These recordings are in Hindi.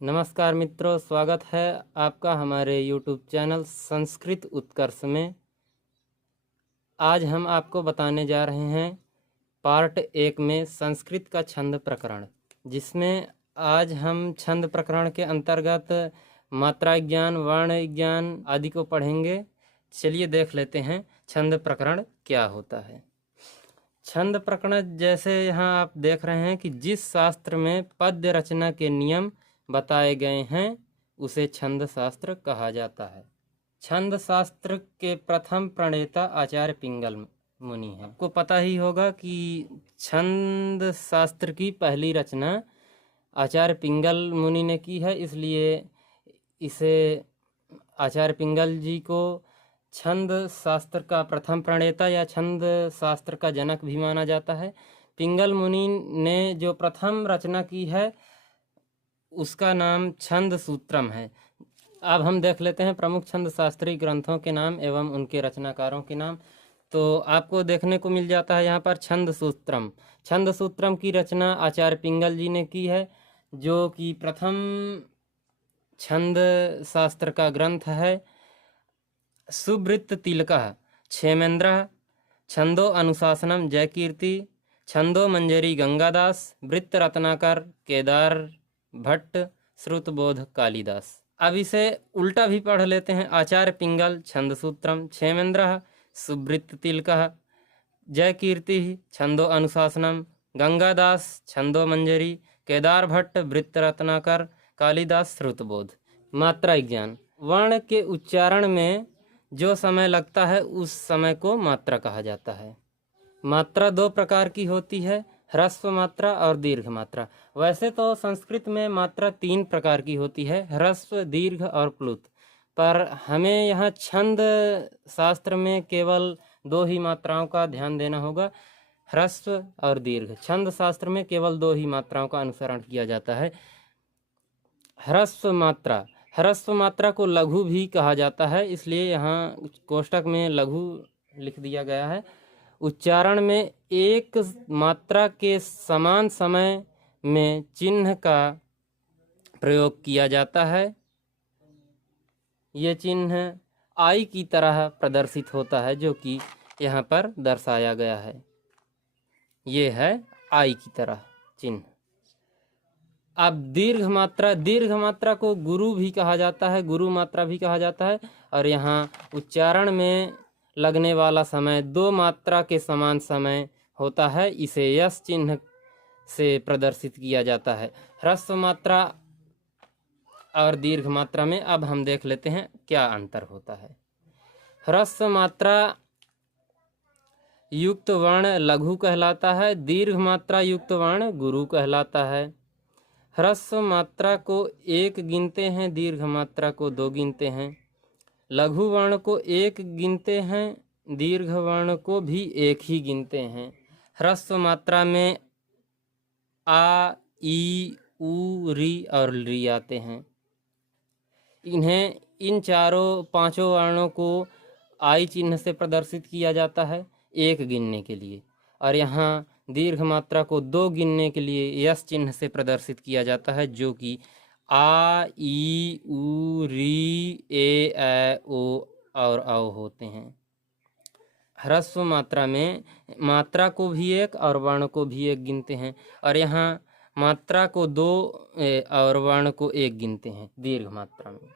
नमस्कार मित्रों, स्वागत है आपका हमारे YouTube चैनल संस्कृत उत्कर्ष में। आज हम आपको बताने जा रहे हैं पार्ट 1 में संस्कृत का छंद प्रकरण, जिसमें आज हम छंद प्रकरण के अंतर्गत मात्रा ज्ञान, वर्ण ज्ञान आदि को पढ़ेंगे। चलिए देख लेते हैं छंद प्रकरण क्या होता है। छंद प्रकरण जैसे यहाँ आप देख रहे हैं कि जिस शास्त्र में पद्य रचना के नियम बताए गए हैं उसे छंद शास्त्र कहा जाता है। छंद शास्त्र के प्रथम प्रणेता आचार्य पिंगल मुनि हैं। आपको पता ही होगा कि छंद शास्त्र की पहली रचना आचार्य पिंगल मुनि ने की है, इसलिए इसे आचार्य पिंगल जी को छंद शास्त्र का प्रथम प्रणेता या छंद शास्त्र का जनक भी माना जाता है। पिंगल मुनि ने जो प्रथम रचना की है उसका नाम छंद सूत्रम है। अब हम देख लेते हैं प्रमुख छंद शास्त्रीय ग्रंथों के नाम एवं उनके रचनाकारों के नाम। तो आपको देखने को मिल जाता है यहाँ पर छंद सूत्रम। छंद सूत्रम की रचना आचार्य पिंगल जी ने की है, जो कि प्रथम छंद शास्त्र का ग्रंथ है। सुवृत्त तिलकः क्षेमेंद्रः, छंदो अनुशासनम जयकीर्ति, छंदो मंजरी गंगादास, वृत्त रत्नाकर केदार भट्ट, श्रुतबोध कालिदास। अब इसे उल्टा भी पढ़ लेते हैं। आचार्य पिंगल छंद सूत्रम, क्षेमेंद्रः सुवृत्त तिलकः, जयकीर्ति छंदो अनुशासनम, गंगादास छंदो मंजरी, केदार भट्ट वृत्त रत्नाकर, कालिदास श्रुतबोध। मात्रा ज्ञान। वर्ण के उच्चारण में जो समय लगता है उस समय को मात्रा कहा जाता है। मात्रा दो प्रकार की होती है, ह्रस्व मात्रा और दीर्घ मात्रा। वैसे तो संस्कृत में मात्रा 3 प्रकार की होती है, ह्रस्व, दीर्घ और प्लुत, पर हमें यहाँ छंद शास्त्र में केवल 2 ही मात्राओं का ध्यान देना होगा, ह्रस्व और दीर्घ। छंद शास्त्र में केवल 2 ही मात्राओं का अनुसरण किया जाता है। ह्रस्व मात्रा, ह्रस्व मात्रा को लघु भी कहा जाता है, इसलिए यहाँ कोष्टक में लघु लिख दिया गया है। उच्चारण में एक मात्रा के समान समय में चिन्ह का प्रयोग किया जाता है। ये चिन्ह आई की तरह प्रदर्शित होता है, जो कि यहाँ पर दर्शाया गया है। ये है आई की तरह चिन्ह। अब दीर्घ मात्रा, दीर्घ मात्रा को गुरु भी कहा जाता है, गुरु मात्रा भी कहा जाता है, और यहाँ उच्चारण में लगने वाला समय 2 मात्रा के समान समय होता है, इसे यस चिन्ह से प्रदर्शित किया जाता है। ह्रस्व मात्रा और दीर्घ मात्रा में अब हम देख लेते हैं क्या अंतर होता है। ह्रस्व मात्रा युक्त वर्ण लघु कहलाता है, दीर्घ मात्रा युक्त वर्ण गुरु कहलाता है। ह्रस्व मात्रा को 1 गिनते हैं, दीर्घ मात्रा को 2 गिनते हैं। लघु वर्ण को 1 गिनते हैं, दीर्घ वर्ण को भी 1 ही गिनते हैं। ह्रस्व मात्रा में आ, ई, उ, री और री आते हैं। इन चारों 5 वर्णों को आई चिन्ह से प्रदर्शित किया जाता है 1 गिनने के लिए, और यहाँ दीर्घ मात्रा को 2 गिनने के लिए यस चिन्ह से प्रदर्शित किया जाता है, जो कि आ, ई, उ, री, ए, ओ और औ होते हैं। ह्रस्व मात्रा में मात्रा को भी 1 और वर्ण को भी 1 गिनते हैं, और यहाँ मात्रा को 2 और वर्ण को 1 गिनते हैं दीर्घ मात्रा में।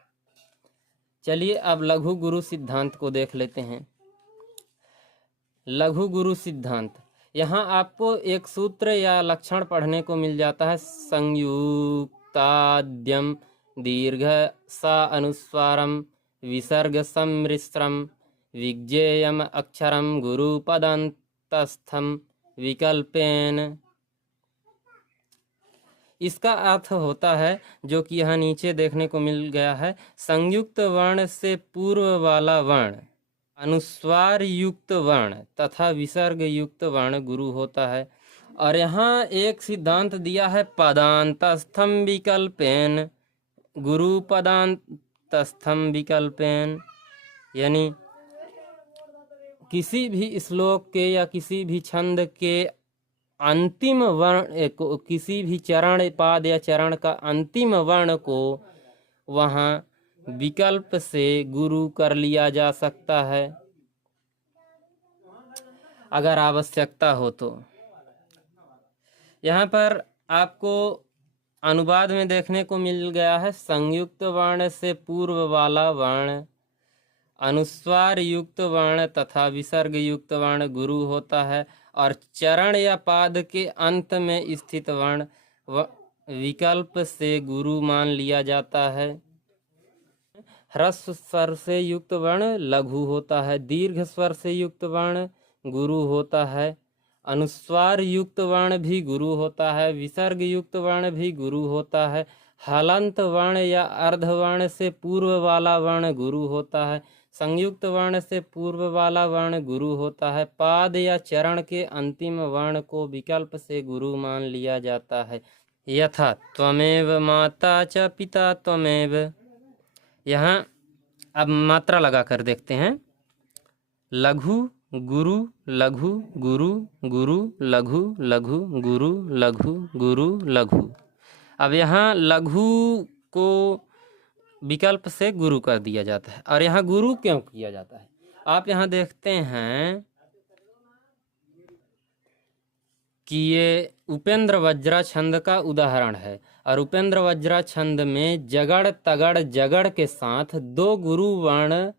चलिए अब लघु गुरु सिद्धांत को देख लेते हैं। लघु गुरु सिद्धांत, यहाँ आपको एक सूत्र या लक्षण पढ़ने को मिल जाता है। संयुक्ताद्यम दीर्घ सा अनुस्वारम विसर्ग सम्मिश्रम विज्ञेयम अक्षरम गुरु पदान्तस्थम विकल्पेन। इसका अर्थ होता है, जो कि यहाँ नीचे देखने को मिल गया है, संयुक्त वर्ण से पूर्व वाला वर्ण, अनुस्वार युक्त वर्ण तथा विसर्ग युक्त वर्ण गुरु होता है। और यहाँ एक सिद्धांत दिया है पदान्तस्थम विकल्पेन, गुरु पदान्तस्थम विकल्पेन, यानी किसी भी श्लोक के या किसी भी छंद के अंतिम वर्ण को, किसी भी चरण पाद या चरण का अंतिम वर्ण को वहाँ विकल्प से गुरु कर लिया जा सकता है अगर आवश्यकता हो तो। यहाँ पर आपको अनुवाद में देखने को मिल गया है, संयुक्त वर्ण से पूर्व वाला वर्ण अनुस्वार युक्त वर्ण तथा विसर्ग युक्त वर्ण गुरु होता है और चरण या पाद के अंत में स्थित वर्ण विकल्प से गुरु मान लिया जाता है। ह्रस्व स्वर से युक्त वर्ण लघु होता है, दीर्घ स्वर से युक्त वर्ण गुरु होता है, अनुस्वार युक्त वर्ण भी गुरु होता है, विसर्ग युक्त वर्ण भी गुरु होता है, हलंत वर्ण या अर्धवर्ण से पूर्व वाला वर्ण गुरु होता है, संयुक्त वर्ण से पूर्व वाला वर्ण गुरु होता है, पाद या चरण के अंतिम वर्ण को विकल्प से गुरु मान लिया जाता है। यथा त्वमेव माता च पिता त्वमेव। यहाँ अब मात्रा लगा कर देखते हैं। लघु गुरु लघु गुरु गुरु लघु लघु गुरु लघु गुरु लघु। अब यहाँ लघु को विकल्प से गुरु कर दिया जाता है। और यहाँ गुरु क्यों किया जाता है, आप यहाँ देखते हैं कि ये उपेंद्र वज्रा छंद का उदाहरण है और उपेंद्र वज्रा छंद में जगड़ तगड़ जगड़ के साथ दो गुरु वर्ण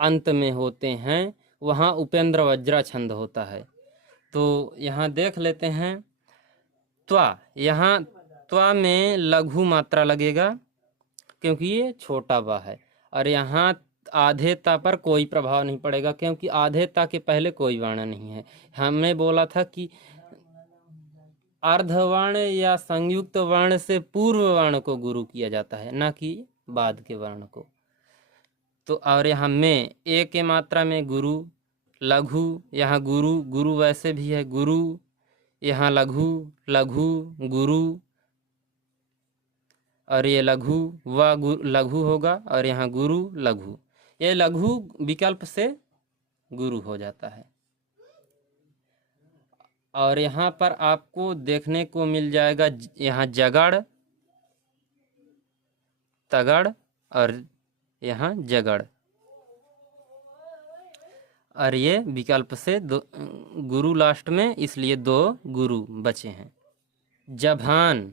अंत में होते हैं, वहाँ उपेंद्र वज्रा छंद होता है। तो यहाँ देख लेते हैं त्वा, यहाँ त्वा में लघु मात्रा लगेगा क्योंकि ये छोटा वा है और यहाँ आधे ता पर कोई प्रभाव नहीं पड़ेगा क्योंकि आधे ता के पहले कोई वर्ण नहीं है। हमने बोला था कि अर्धवर्ण या संयुक्त वर्ण से पूर्व वर्ण को गुरु किया जाता है, ना कि बाद के वर्ण को। तो और यहाँ में ए के मात्रा में गुरु लघु, यहाँ गुरु गुरु वैसे भी है गुरु, यहाँ लघु लघु गुरु और ये लघु व लघु होगा और यहाँ गुरु लघु, ये लघु विकल्प से गुरु हो जाता है। और यहाँ पर आपको देखने को मिल जाएगा यहाँ जगड़ तगड़ और यहाँ जगड़ और ये विकल्प से दो गुरु लास्ट में, इसलिए दो गुरु बचे हैं। जभान,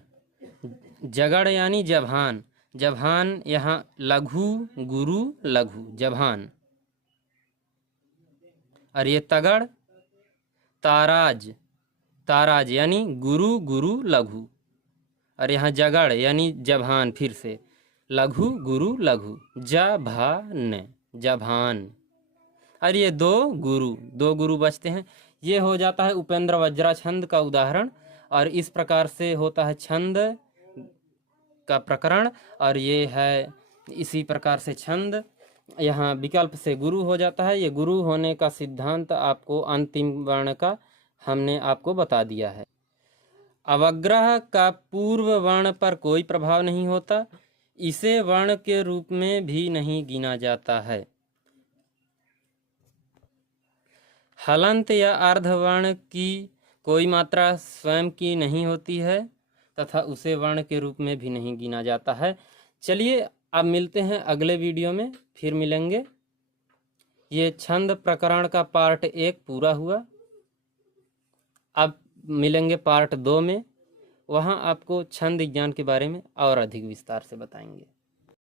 जगड़ यानी जभान, जभान यहाँ लघु गुरु लघु जभान। और ये तगड़ ताराज, ताराज यानी गुरु गुरु लघु। और यहाँ जगड़ यानी जभान, फिर से लघु गुरु लघु जभान जभान। और ये दो गुरु बचते हैं। ये हो जाता है उपेंद्र वज्रा छंद का उदाहरण और इस प्रकार से होता है छंद का प्रकरण। और ये है इसी प्रकार से छंद यहाँ विकल्प से गुरु हो जाता है। ये गुरु होने का सिद्धांत आपको अंतिम वर्ण का हमने आपको बता दिया है। अवग्रह का पूर्व वर्ण पर कोई प्रभाव नहीं होता, इसे वर्ण के रूप में भी नहीं गिना जाता है। हलंत या अर्धवर्ण की कोई मात्रा स्वयं की नहीं होती है तथा उसे वर्ण के रूप में भी नहीं गिना जाता है। चलिए अब मिलते हैं अगले वीडियो में, फिर मिलेंगे। ये छंद प्रकरण का पार्ट 1 पूरा हुआ। अब मिलेंगे पार्ट 2 में, वहाँ आपको छंद ज्ञान के बारे में और अधिक विस्तार से बताएंगे।